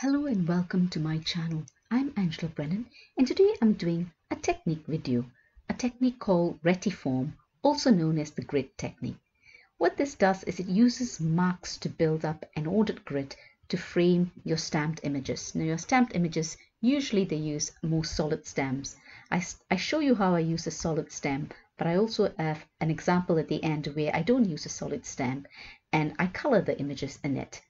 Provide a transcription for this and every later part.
Hello and welcome to my channel. I'm Angela Brennan and today I'm doing a technique video, a technique called Retiform, also known as the grid technique. What this does is it uses marks to build up an ordered grid to frame your stamped images. Now your stamped images, usually they use more solid stamps. I show you how I use a solid stamp, but I also have an example at the end where I don't use a solid stamp and I color the images in it.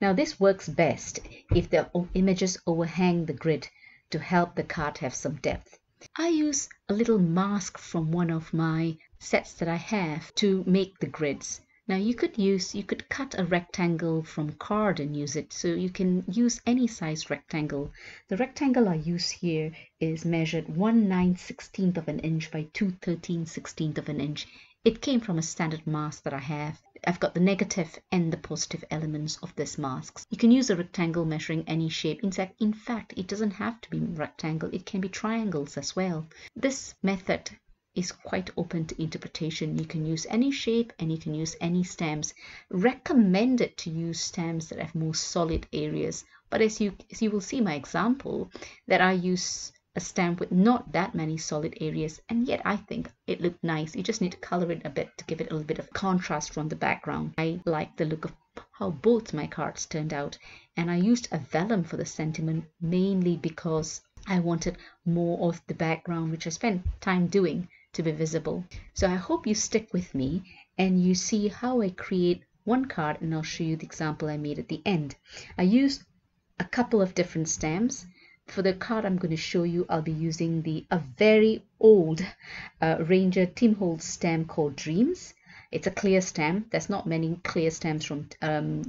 Now this works best if the images overhang the grid to help the card have some depth. I use a little mask from one of my sets that I have to make the grids. Now you could cut a rectangle from card and use it, so you can use any size rectangle. The rectangle I use here is measured 1/9/16 of an inch by 2/13/16 of an inch. It came from a standard mask that I have. I've got the negative and the positive elements of this mask. You can use a rectangle measuring any shape. In fact, it doesn't have to be rectangle. It can be triangles as well. This method is quite open to interpretation. You can use any shape and you can use any stamps. Recommended to use stamps that have more solid areas. But as you will see my example, that I use a stamp with not that many solid areas, and yet I think it looked nice. You just need to color it a bit to give it a little bit of contrast from the background. I like the look of how both my cards turned out, and I used a vellum for the sentiment mainly because I wanted more of the background, which I spent time doing, to be visible. So I hope you stick with me and you see how I create one card, and I'll show you the example I made at the end. I used a couple of different stamps. For the card I'm going to show you, I'll be using a very old Ranger Tim Holtz stamp called Dreams. It's a clear stamp. There's not many clear stamps from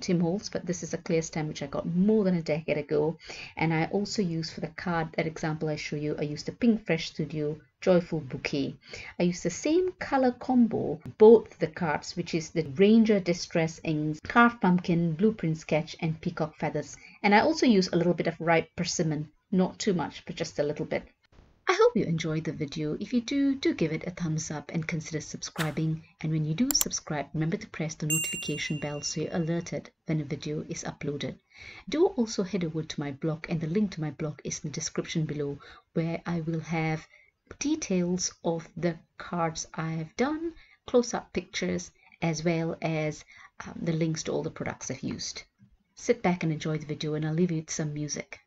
Tim Holtz, but this is a clear stamp which I got more than a decade ago. And I also use for the card, that example I show you, I used the Pink Fresh Studio Joyful Bouquet. I used the same color combo, both the cards, which is the Ranger Distress Inks, Carved Pumpkin, Blueprint Sketch, and Peacock Feathers. And I also use a little bit of ripe persimmon, not too much, but just a little bit. I hope you enjoyed the video. If you do give it a thumbs up and consider subscribing. And when you do subscribe, remember to press the notification bell so you're alerted when a video is uploaded. Do also head over to my blog, and the link to my blog is in the description below, where I will have details of the cards I have done, close-up pictures, as well as the links to all the products I've used. Sit back and enjoy the video, and I'll leave you with some music.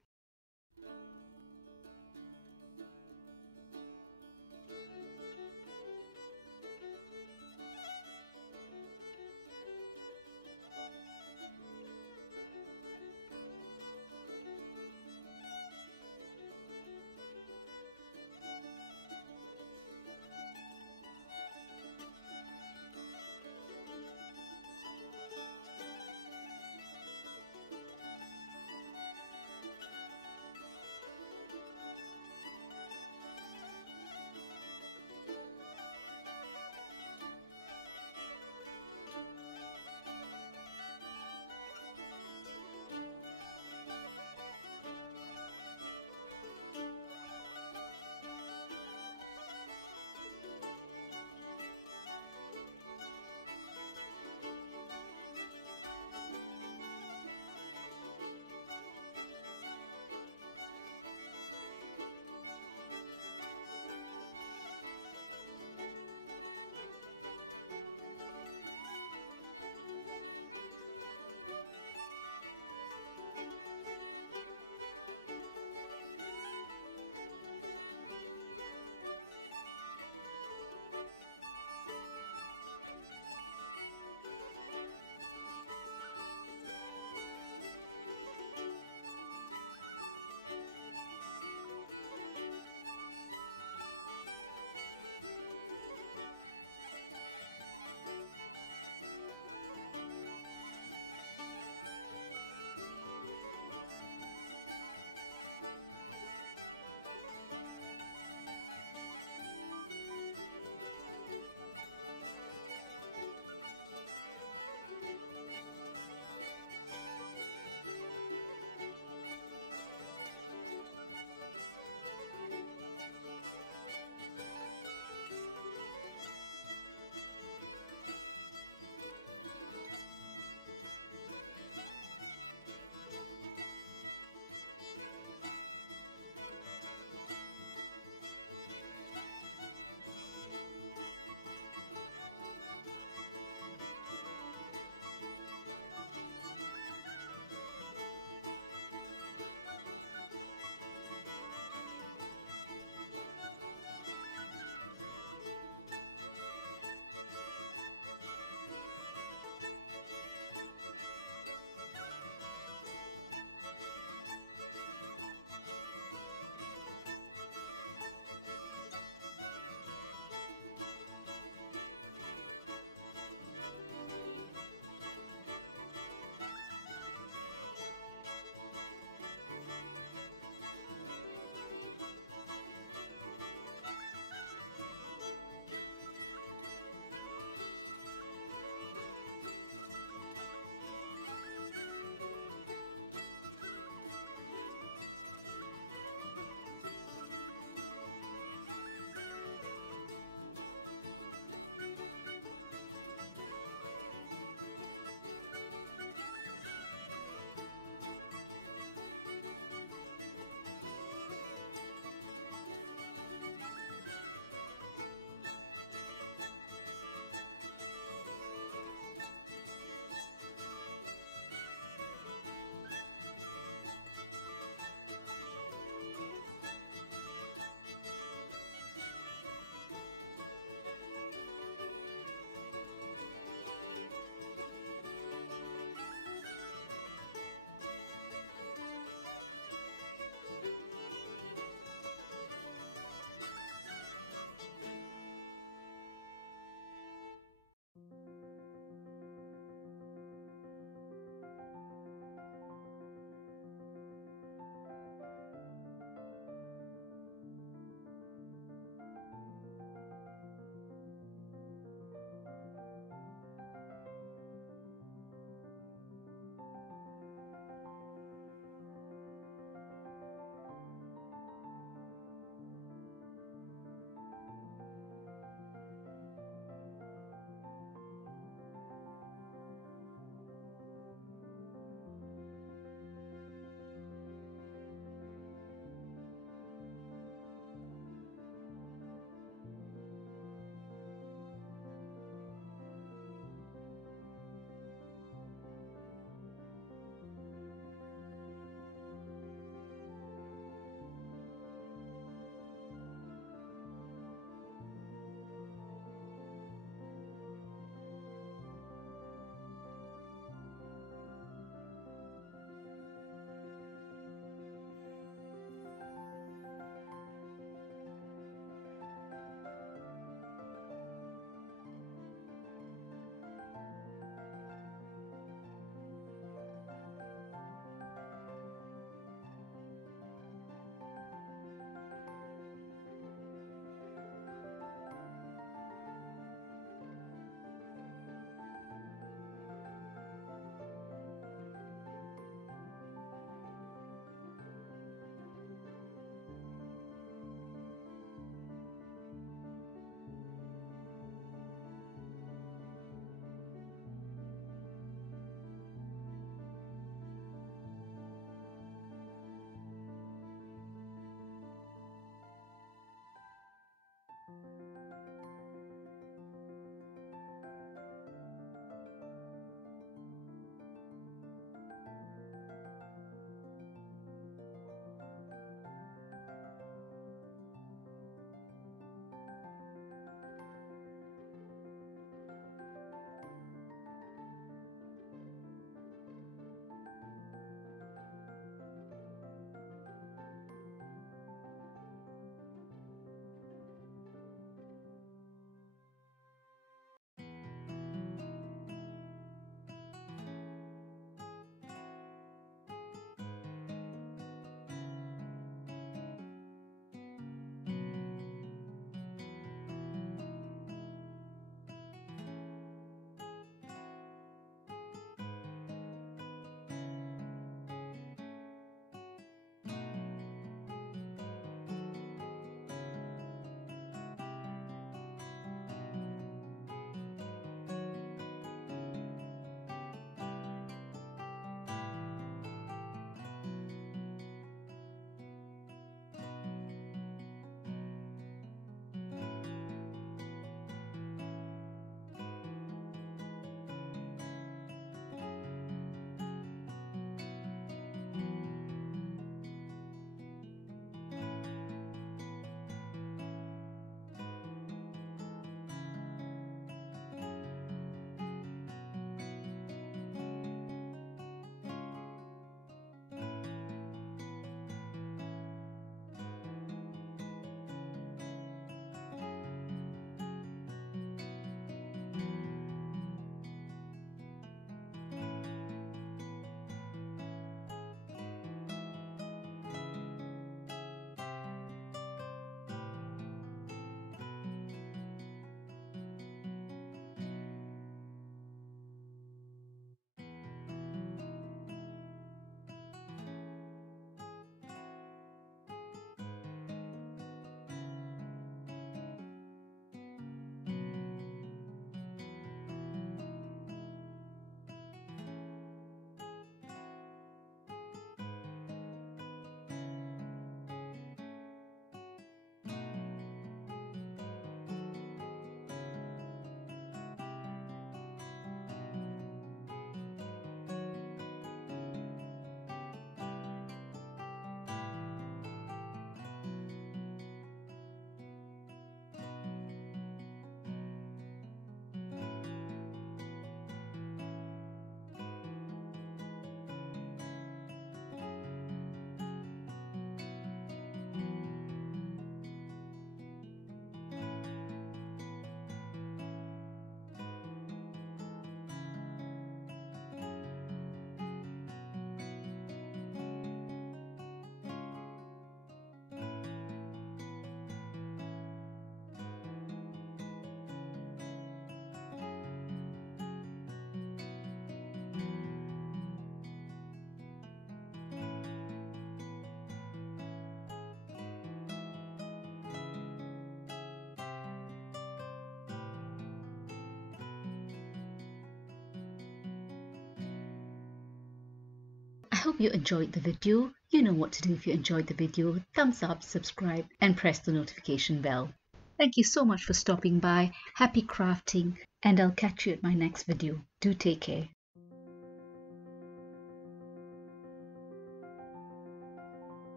hope you enjoyed the video. You know what to do if you enjoyed the video. Thumbs up, subscribe, and press the notification bell. Thank you so much for stopping by. Happy crafting, and I'll catch you at my next video. Do take care.